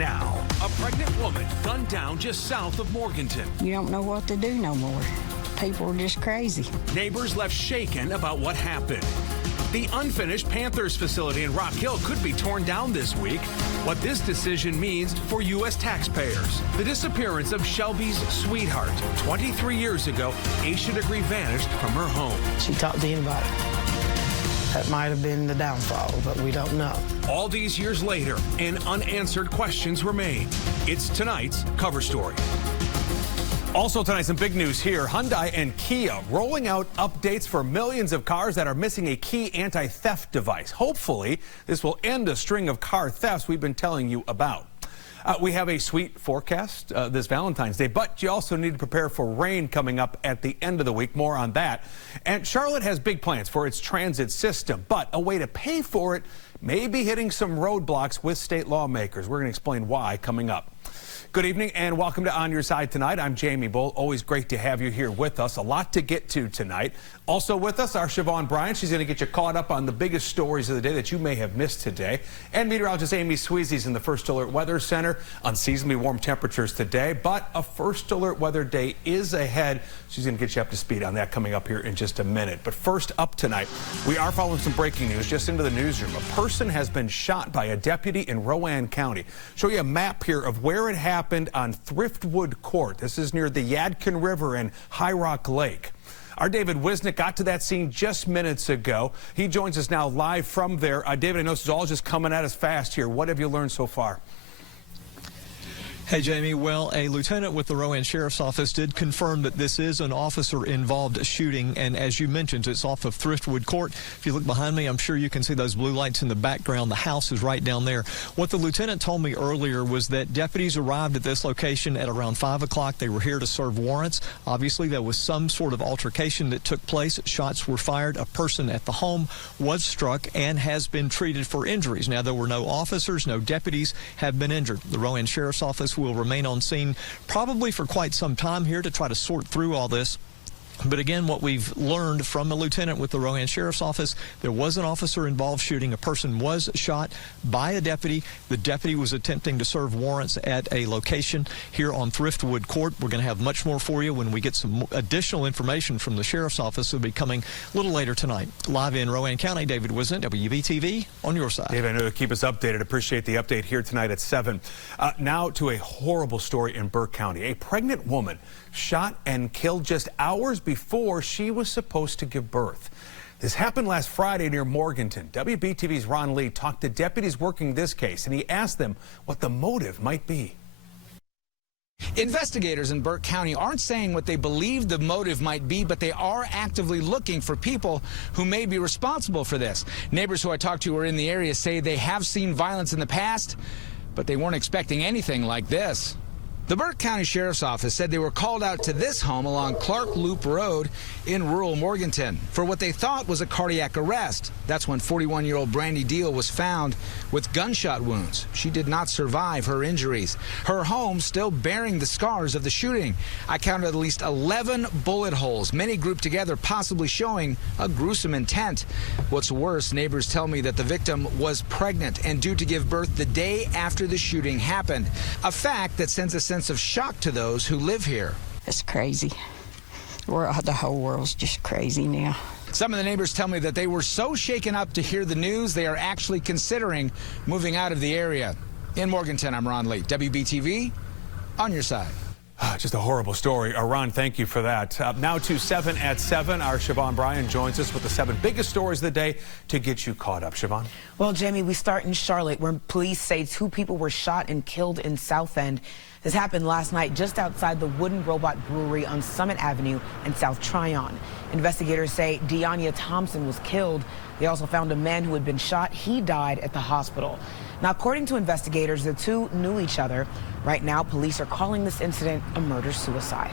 Now, a pregnant woman gunned down just south of Morganton. You don't know what to do no more. People are just crazy. Neighbors left shaken about what happened. The unfinished Panthers facility in Rock Hill could be torn down this week. What this decision means for U.S. taxpayers. The disappearance of Shelby's sweetheart. 23 years ago, Aisha Degree vanished from her home. She talked to anybody. That might have been the downfall, but we don't know. All these years later, and unanswered questions remain. It's tonight's cover story. Also tonight, some big news here. Hyundai and Kia rolling out updates for millions of cars that are missing a key anti-theft device. Hopefully, this will end a string of car thefts we've been telling you about. We have a sweet forecast this Valentine's Day, but you also need to prepare for rain coming up at the end of the week. More on that. And Charlotte has big plans for its transit system, but a way to pay for it may be hitting some roadblocks with state lawmakers. We're going to explain why coming up. Good evening and welcome to On Your Side Tonight. I'm Jamie Bull. Always great to have you here with us. A lot to get to tonight. Also with us, our Siobhan Bryant. She's going to get you caught up on the biggest stories of the day that you may have missed today. And meteorologist Amy Sweezy's in the First Alert Weather Center. Unseasonably warm temperatures today, but a First Alert weather day is ahead. She's going to get you up to speed on that coming up here in just a minute. But first up tonight, we are following some breaking news just into the newsroom. A person has been shot by a deputy in Rowan County. Show you a map here of where it happened on Thriftwood Court. This is near the Yadkin River and High Rock Lake. Our David Wisnick got to that scene just minutes ago. He joins us now live from there. David, I know this is all just coming at us fast here. What have you learned so far? Hey, Jamie. Well, a lieutenant with the Rowan Sheriff's Office did confirm that this is an officer-involved shooting, and as you mentioned, it's off of Thriftwood Court. If you look behind me, I'm sure you can see those blue lights in the background. The house is right down there. What the lieutenant told me earlier was that deputies arrived at this location at around 5 o'clock. They were here to serve warrants. Obviously, there was some sort of altercation that took place. Shots were fired. A person at the home was struck and has been treated for injuries. Now, there were no officers, no deputies have been injured. The Rowan Sheriff's Office will remain on scene probably for quite some time here to try to sort through all this. But again, what we've learned from a lieutenant with the Rowan Sheriff's Office, there was an officer-involved shooting. A person was shot by a deputy. The deputy was attempting to serve warrants at a location here on Thriftwood Court. We're going to have much more for you when we get some additional information from the Sheriff's Office. It'll be coming a little later tonight. Live in Rowan County, David Wisnick, Wbtv, on your side. David, I know to keep us updated. Appreciate the update here tonight at 7. Now to a horrible story in Burke County. A pregnant woman shot and killed just hours before she was supposed to give birth. This happened last Friday near Morganton. Wbtv's Ron Lee talked to deputies working this case, and he asked them what the motive might be. Investigators in Burke County aren't saying what they believe the motive might be, but they are actively looking for people who may be responsible for this. Neighbors who I talked to who are in the area say they have seen violence in the past, but they weren't expecting anything like this. The Burke County Sheriff's Office said they were called out to this home along Clark Loop Road in rural Morganton for what they thought was a cardiac arrest. That's when 41-year-old Brandy Deal was found with gunshot wounds. She did not survive her injuries. Her home still bearing the scars of the shooting. I counted at least 11 bullet holes, many grouped together, possibly showing a gruesome intent. What's worse, neighbors tell me that the victim was pregnant and due to give birth the day after the shooting happened, a fact that sends a sense of shock to those who live here. It's crazy. The whole world's just crazy now. Some of the neighbors tell me that they were so shaken up to hear the news, they are actually considering moving out of the area. In Morganton, I'm Ron Lee, WBTV, on your side. Just a horrible story. Ron, thank you for that. Now to 7 at 7. Our Siobhan Bryant joins us with the 7 biggest stories of the day to get you caught up. Siobhan? Well, Jamie, we start in Charlotte, where police say 2 people were shot and killed in South End. This happened last night just outside the Wooden Robot Brewery on Summit Avenue and South Tryon. Investigators say Deanya Thompson was killed. They also found a man who had been shot. He died at the hospital. Now, according to investigators, the 2 knew each other. Right now, police are calling this incident a murder-suicide.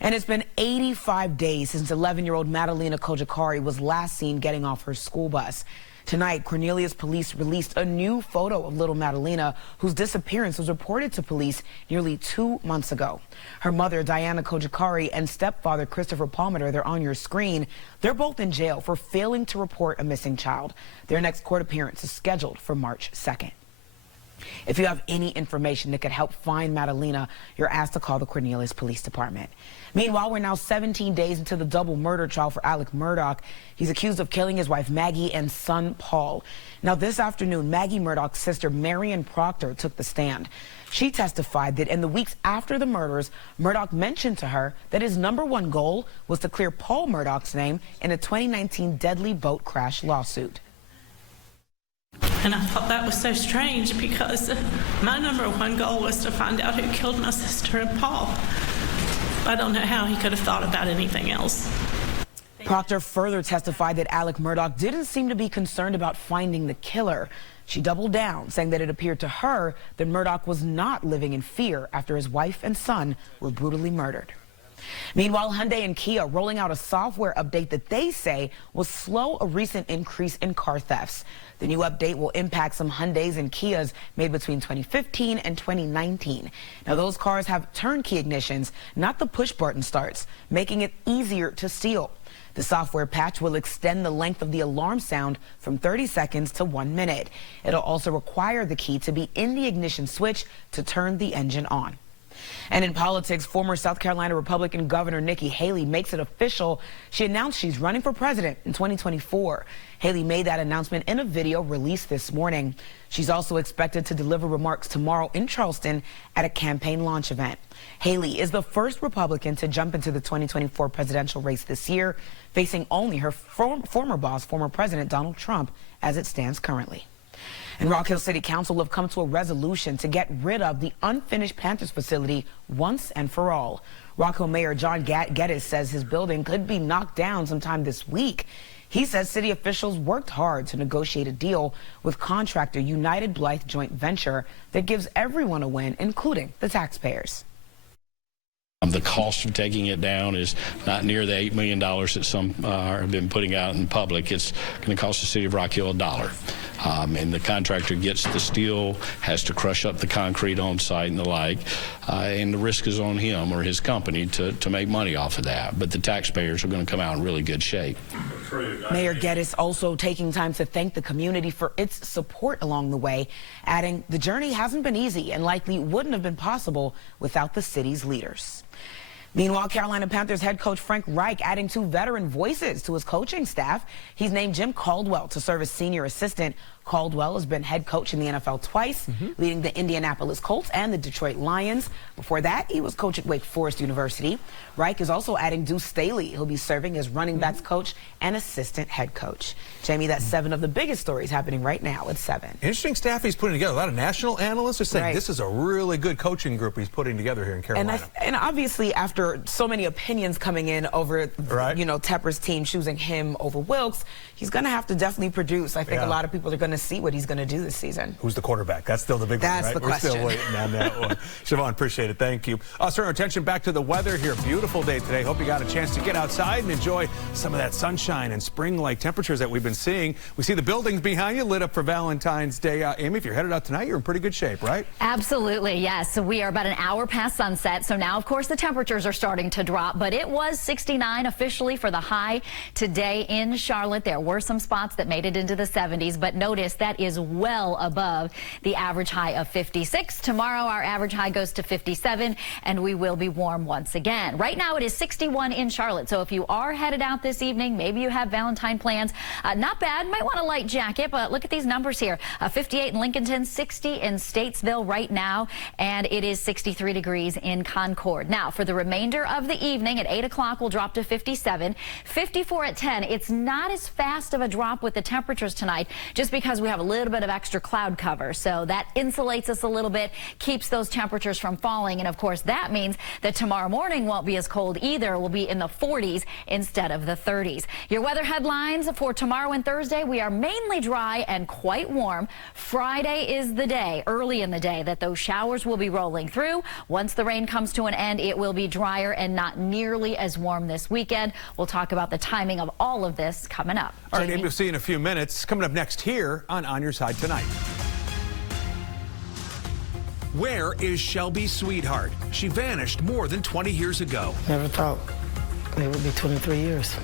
And it's been 85 days since 11-year-old Madalena Kojakari was last seen getting off her school bus. Tonight, Cornelius police released a new photo of little Madalena, whose disappearance was reported to police nearly 2 months ago. Her mother, Diana Kojakari, and stepfather, Christopher Palmer, they're on your screen. They're both in jail for failing to report a missing child. Their next court appearance is scheduled for March 2nd. If you have any information that could help find Madalena, you're asked to call the Cornelius Police Department. Meanwhile, we're now 17 days into the double murder trial for Alec Murdaugh. He's accused of killing his wife Maggie and son Paul. Now this afternoon, Maggie Murdaugh's sister Marion Proctor took the stand. She testified that in the weeks after the murders, Murdaugh mentioned to her that his #1 goal was to clear Paul Murdaugh's name in a 2019 deadly boat crash lawsuit. And I thought that was so strange because my #1 goal was to find out who killed my sister and Paul. I don't know how he could have thought about anything else. Proctor further testified that Alec Murdaugh didn't seem to be concerned about finding the killer. She doubled down, saying that it appeared to her that Murdaugh was not living in fear after his wife and son were brutally murdered. Meanwhile, Hyundai and Kia rolling out a software update that they say will slow a recent increase in car thefts. The new update will impact some Hyundais and Kias made between 2015 and 2019. Now, those cars have turnkey ignitions, not the push-button starts, making it easier to steal. The software patch will extend the length of the alarm sound from 30 seconds to 1 minute. It'll also require the key to be in the ignition switch to turn the engine on. And in politics, former South Carolina Republican Governor Nikki Haley makes it official. She announced she's running for president in 2024. Haley made that announcement in a video released this morning. She's also expected to deliver remarks tomorrow in Charleston at a campaign launch event. Haley is the first Republican to jump into the 2024 presidential race this year, facing only her former boss, former President Donald Trump, as it stands currently. And Rock Hill City Council have come to a resolution to get rid of the unfinished Panthers facility once and for all. Rock Hill Mayor John Geddes says his building could be knocked down sometime this week. He says city officials worked hard to negotiate a deal with contractor United Blythe Joint Venture that gives everyone a win, including the taxpayers. The cost of taking it down is not near the $8 million that some have been putting out in public. It's going to cost the city of Rock Hill $1. And the contractor gets the steel, has to crush up the concrete on site and the like, and the risk is on him or his company to make money off of that. But the taxpayers are going to come out in really good shape. Mayor Geddes also taking time to thank the community for its support along the way, adding the journey hasn't been easy and likely wouldn't have been possible without the city's leaders. Meanwhile, Carolina Panthers head coach Frank Reich adding 2 veteran voices to his coaching staff. He's named Jim Caldwell to serve as senior assistant. Caldwell has been head coach in the NFL twice, leading the Indianapolis Colts and the Detroit Lions. Before that, he was coach at Wake Forest University. Reich is also adding Deuce Staley. He'll be serving as running backs coach and assistant head coach. Jamie, that's 7 of the biggest stories happening right now at 7. Interesting staff he's putting together. A lot of national analysts are saying this is a really good coaching group he's putting together here in Carolina. And obviously, after so many opinions coming in over, you know, Tepper's team choosing him over Wilkes, he's going to have to definitely produce. I think a lot of people are going to see what he's going to do this season. Who's the quarterback? That's still the big one, right? That's the question. We're still waiting on that one. Siobhan, appreciate it. Thank you. Turn our attention back to the weather here. Beautiful day today. Hope you got a chance to get outside and enjoy some of that sunshine and spring-like temperatures that we've been seeing. We see the buildings behind you lit up for Valentine's Day. Amy, if you're headed out tonight, you're in pretty good shape, right? Absolutely, yes. So we are about an hour past sunset. So now, of course, the temperatures are starting to drop, but it was 69 officially for the high today in Charlotte. There were some spots that made it into the 70s, but notice that is well above the average high of 56. Tomorrow, our average high goes to 57, and we will be warm once again. Right now, it is 61 in Charlotte. So if you are headed out this evening, maybe you have Valentine plans, not bad. Might want a light jacket, but look at these numbers here. 58 in Lincolnton, 60 in Statesville right now, and it is 63 degrees in Concord. Now, for the remainder of the evening, at 8 o'clock, we'll drop to 57. 54 at 10. It's not as fast of a drop with the temperatures tonight, just because we have a little bit of extra cloud cover. So that insulates us a little bit, keeps those temperatures from falling. And of course, that means that tomorrow morning won't be as cold either. We'll be in the 40s instead of the 30s. Your weather headlines for tomorrow and Thursday: we are mainly dry and quite warm. Friday is the day, early in the day, that those showers will be rolling through. Once the rain comes to an end, it will be drier and not nearly as warm this weekend. We'll talk about the timing of all of this coming up. All right, Amy, we'll see you in a few minutes. Coming up next here on Your Side Tonight. Where is Shelby Sweetheart? She vanished more than 20 years ago. Never thought it would be 23 years.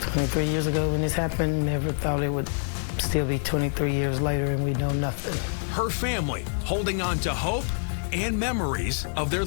23 years ago when this happened, never thought it would still be 23 years later and we know nothing. her family holding on to hope and memories of their